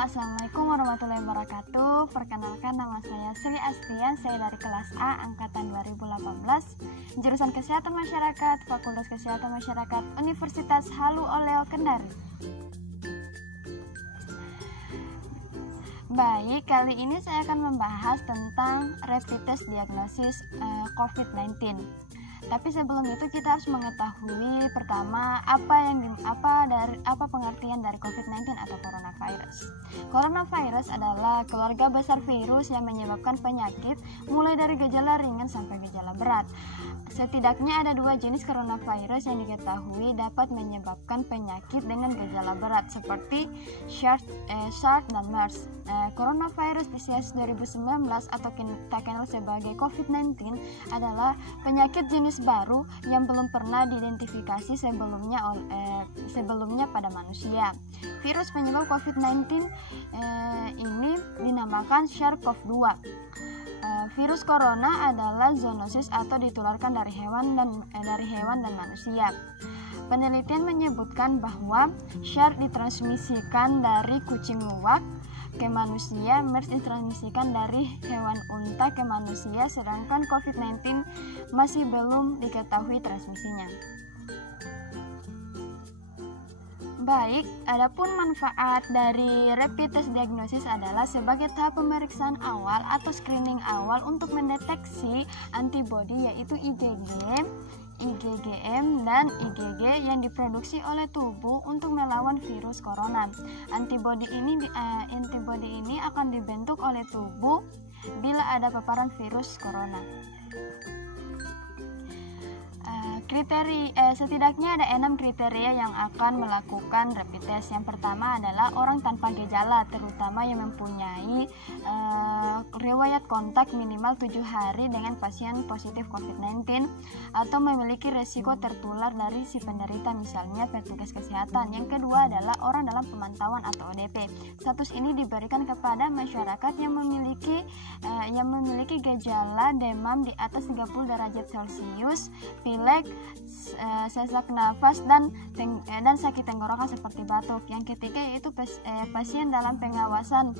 Assalamualaikum warahmatullahi wabarakatuh. Perkenalkan, nama saya Sri Astian, saya dari kelas A angkatan 2018, jurusan Kesehatan Masyarakat, Fakultas Kesehatan Masyarakat, Universitas Halu Oleo Kendari. Baik, kali ini saya akan membahas tentang rapid test diagnosis COVID-19. Tapi sebelum itu kita harus mengetahui pertama apa pengertian dari COVID-19 atau coronavirus. Coronavirus adalah keluarga besar virus yang menyebabkan penyakit mulai dari gejala ringan sampai gejala berat. Setidaknya ada 2 jenis coronavirus yang diketahui dapat menyebabkan penyakit dengan gejala berat seperti SARS dan MERS. Coronavirus disease 2019 atau kita kenal sebagai COVID-19 adalah penyakit jenis baru yang belum pernah diidentifikasi sebelumnya pada manusia. Virus penyebab COVID-19 ini dinamakan SARS-CoV-2. Virus corona adalah zoonosis atau ditularkan dari hewan dan manusia. Penelitian menyebutkan bahwa SARS ditransmisikan dari kucing luwak ke manusia, MERS ditransmisikan dari hewan unta ke manusia, sedangkan COVID-19 masih belum diketahui transmisinya. Baik, adapun manfaat dari rapid test diagnosis adalah sebagai tahap pemeriksaan awal atau screening awal untuk mendeteksi antibodi yaitu IgG, IgM, dan IgG yang diproduksi oleh tubuh untuk melawan virus corona. Antibodi ini akan dibentuk oleh tubuh bila ada paparan virus corona. Setidaknya ada 6 kriteria yang akan melakukan rapid test. Yang pertama adalah orang tanpa gejala, terutama yang mempunyai riwayat kontak minimal 7 hari dengan pasien positif COVID-19 atau memiliki resiko tertular dari si penderita, misalnya petugas kesehatan. Yang kedua adalah orang dalam pemantauan atau ODP. Status ini diberikan kepada masyarakat yang memiliki gejala demam di atas 30 derajat Celcius, pilek, sesak nafas, dan sakit tenggorokan seperti batuk. Yang ketiga yaitu pasien dalam pengawasan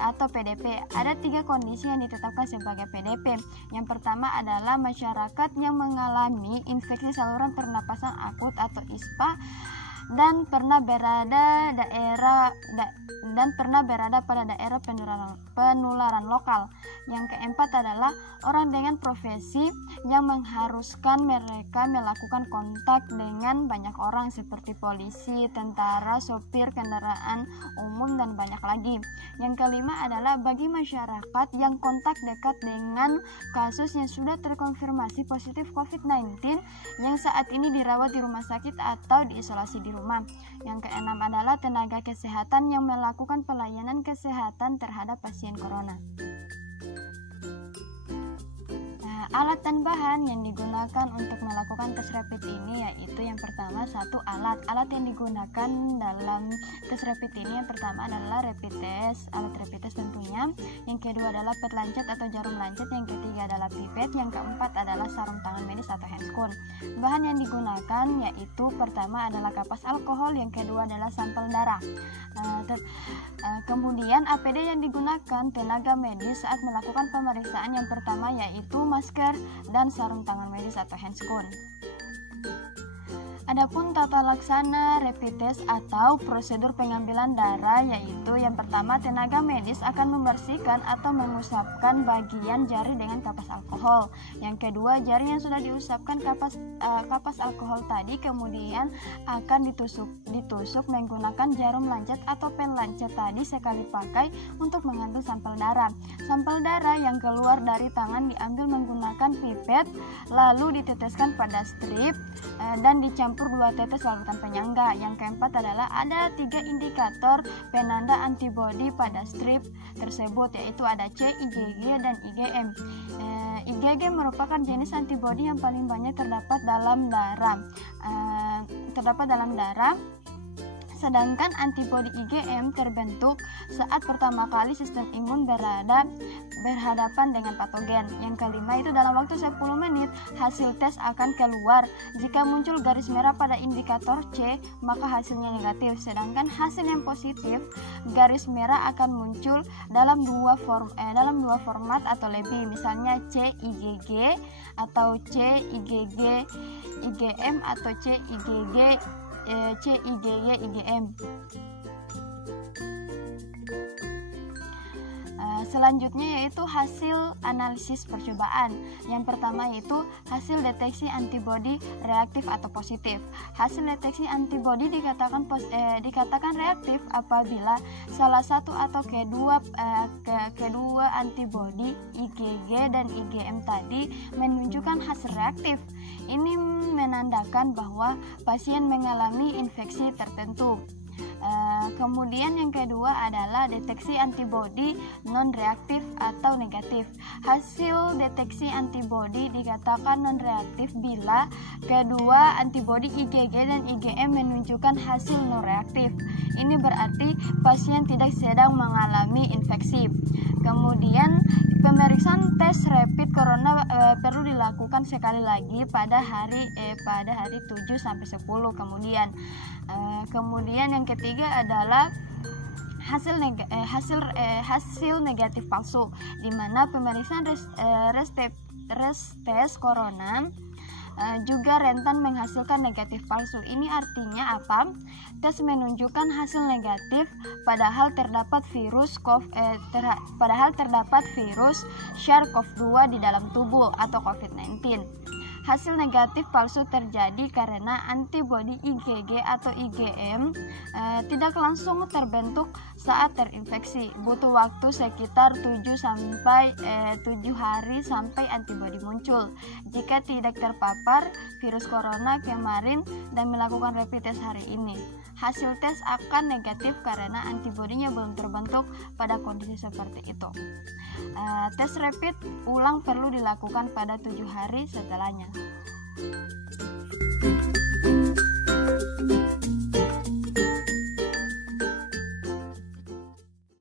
atau PDP. Ada 3 kondisi yang ditetapkan sebagai PDP. Yang pertama adalah masyarakat yang mengalami infeksi saluran pernapasan akut atau ISPA dan pernah berada pada daerah penularan lokal. Yang keempat adalah orang dengan profesi yang mengharuskan mereka melakukan kontak dengan banyak orang seperti polisi, tentara, sopir kendaraan umum, dan banyak lagi. Yang kelima adalah bagi masyarakat yang kontak dekat dengan kasus yang sudah terkonfirmasi positif COVID-19 yang saat ini dirawat di rumah sakit atau diisolasi di rumah. Yang keenam adalah tenaga kesehatan yang melakukan pelayanan kesehatan terhadap pasien corona. Alat dan bahan yang digunakan untuk melakukan tes rapid ini yaitu yang pertama alat yang digunakan dalam tes rapid ini. Yang pertama adalah alat rapid test tentunya. Yang kedua adalah pet lancet atau jarum lancet. Yang ketiga adalah pipet. Yang keempat adalah sarung tangan medis atau handscoon. Bahan yang digunakan yaitu pertama adalah kapas alkohol, yang kedua adalah sampel darah. Kemudian APD yang digunakan tenaga medis saat melakukan pemeriksaan yang pertama yaitu masker dan sarung tangan medis atau handscoon. Adapun tata laksana rapid test atau prosedur pengambilan darah yaitu yang pertama tenaga medis akan membersihkan atau mengusapkan bagian jari dengan kapas alkohol. Yang kedua, jari yang sudah diusapkan kapas alkohol tadi kemudian akan ditusuk menggunakan jarum lancet atau pen lancet tadi sekali pakai untuk mengambil sampel darah. Sampel darah yang keluar dari tangan diambil menggunakan pipet lalu diteteskan pada strip dan dicampur 2 tetes larutan penyangga. Yang keempat adalah ada 3 indikator penanda antibodi pada strip tersebut yaitu ada C, IgG, dan IgM. IgG merupakan jenis antibodi yang paling banyak terdapat dalam darah. Sedangkan antibodi IgM terbentuk saat pertama kali sistem imun berhadapan dengan patogen. Yang kelima itu dalam waktu 10 menit hasil tes akan keluar. Jika muncul garis merah pada indikator C, maka hasilnya negatif. Sedangkan hasil yang positif, garis merah akan muncul dalam dua format atau lebih, misalnya C IgG atau C IgG IgM atau C IgG IgM. Selanjutnya yaitu hasil analisis percobaan. Yang pertama yaitu hasil deteksi antibodi reaktif atau positif. Hasil deteksi antibodi dikatakan reaktif apabila salah satu atau kedua antibodi IgG dan IgM tadi menunjukkan hasil reaktif. Ini menandakan bahwa pasien mengalami infeksi tertentu. Kemudian yang kedua adalah deteksi antibodi non-reaktif atau negatif. Hasil deteksi antibodi dikatakan non-reaktif bila kedua antibodi IgG dan IgM menunjukkan hasil non-reaktif. Ini berarti pasien tidak sedang mengalami infeksi. Kemudian pemeriksaan tes rapid corona perlu dilakukan sekali lagi pada hari 7 sampai 10 kemudian. Kemudian yang ketiga adalah hasil negatif palsu, di mana pemeriksaan tes corona juga rentan menghasilkan negatif palsu. Ini artinya apa? Tes menunjukkan hasil negatif padahal terdapat virus SARS-CoV-2 di dalam tubuh atau COVID-19. Hasil negatif palsu terjadi karena antibodi IgG atau IgM tidak langsung terbentuk saat terinfeksi. Butuh waktu sekitar 7 hari sampai antibodi muncul. Jika tidak terpapar virus corona kemarin dan melakukan rapid test hari ini, hasil tes akan negatif karena antibodinya belum terbentuk pada kondisi seperti itu. Tes rapid ulang perlu dilakukan pada 7 hari setelahnya.